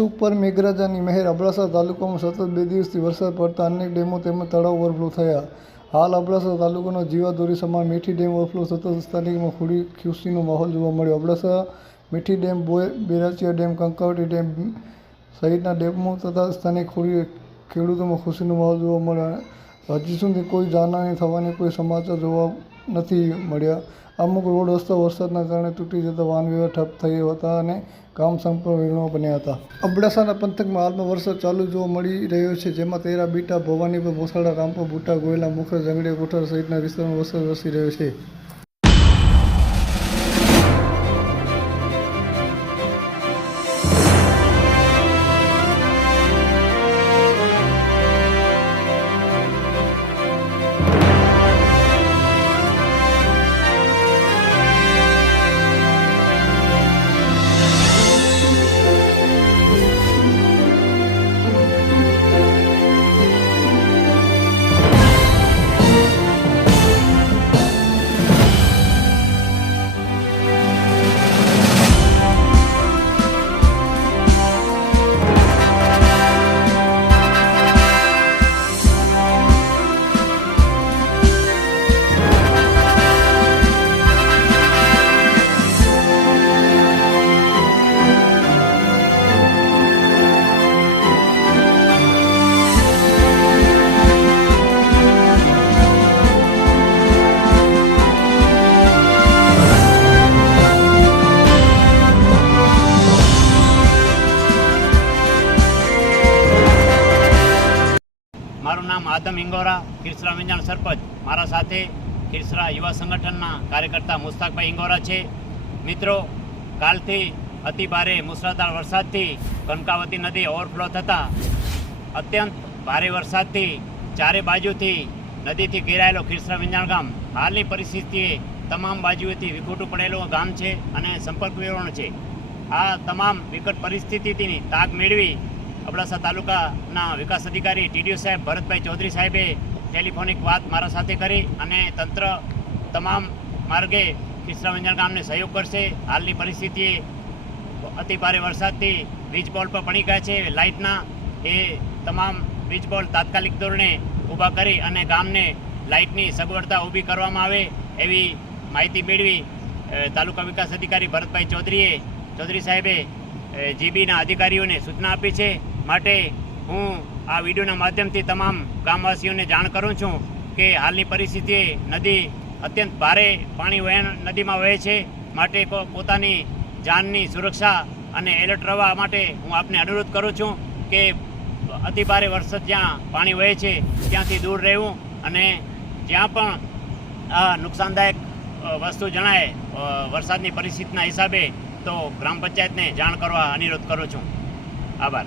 ઉપર મેઘરાજાની મહેર અબડાસા તાલુકામાં સતત 2 દિવસથી વરસાદ પડતા અનેક ડેમો તેમજ તળાવ ઓવરફ્લો થયા. હાલ અબડાસા તાલુકાનો જીવાદોરી સમાન મીઠી ડેમ ઓવરફ્લો થતાં સ્થાનિકોમાં ખુશીનો માહોલ જોવા મળ્યો. અબડાસા મીઠી ડેમ, બેરાચીયા ડેમ, કંકાવટી ડેમ સહિતના ડેમો થતાં સ્થાનિક ખેડૂતોમાં ખુશીનો માહોલ જોવા મળ્યો. હજી સુધી કોઈ જાનહાનિ થવાના કોઈ સમાચાર જોવા નથી મળ્યા. અમુક રોડ રસ્તા વરસાદના કારણે તૂટી જતા વાહન વ્યવહાર ઠપ થયો હતા અને કામ સંપૂર્ણ વિઘ્નો બન્યા હતા. અબડાસાના પંથકમાં હાલમાં વરસાદ ચાલુ જોવા મળી રહ્યો છે, જેમાં તેરા, બીટા, ભવાનીપર, મોસાળા, રામપર, બુટા, ગોયલા, મુખર, જંગડિયા, કોઠાર સહિતના વિસ્તારોમાં વરસાદ વરસી રહ્યો છે. મારું નામ આદમ ઇંગોરા, ખીરસરા વિંજાણ સરપંચ. મારા સાથે ખીરસરા યુવા સંગઠનના કાર્યકર્તા મુસ્તાકભાઈ ઇંગોરા છે. મિત્રો, કાલથી અતિ ભારે મુસળાધાર વરસાદથી કનકાવતી નદી ઓવરફ્લો થતાં અત્યંત ભારે વરસાદથી ચારે બાજુથી નદીથી ઘેરાયેલો ખીરસરા વિંજાણ ગામ હાલની પરિસ્થિતિએ તમામ બાજુએથી વિખૂટું પડેલું ગામ છે અને સંપર્ક વિહોણ છે. આ તમામ વિકટ પરિસ્થિતિથી તાગ મેળવી અબડાસા તાલુકાના વિકાસ અધિકારી ટીડીઓ સાહેબ ભરતભાઈ ચૌધરી સાહેબે ટેલિફોનિક વાત મારા સાથે કરી અને તંત્ર તમામ માર્ગે ખીરસરા વિંજાણ ગામને સહયોગ કરશે. હાલની પરિસ્થિતિએ અતિ ભારે વરસાદથી વીજ પોલ પર પડી ગયા છે. લાઇટના એ તમામ વીજ પોલ તાત્કાલિક ધોરણે ઊભા કરી અને ગામને લાઇટની સગવડતા ઊભી કરવામાં આવે એવી માહિતી મેળવી તાલુકા વિકાસ અધિકારી ભરતભાઈ ચૌધરી સાહેબે જીબીના અધિકારીઓને સૂચના આપી છે. માટે હું આ વિડીયોના માધ્યમથી તમામ ગામવાસીઓને જાણ કરું છું કે હાલની પરિસ્થિતિએ નદી અત્યંત ભારે પાણી વહેણ નદીમાં વહે છે. માટે પોતાની જાનની સુરક્ષા અને એલર્ટ રહેવા માટે હું આપને અનુરોધ કરું છું કે અતિ ભારે વરસાદ જ્યાં પાણી વહે છે ત્યાંથી દૂર રહેવું અને જ્યાં પણ નુકસાનદાયક વસ્તુ જણાય વરસાદની પરિસ્થિતિના હિસાબે તો ગ્રામ પંચાયતને જાણ કરવા અનુરોધ કરું છું. આભાર.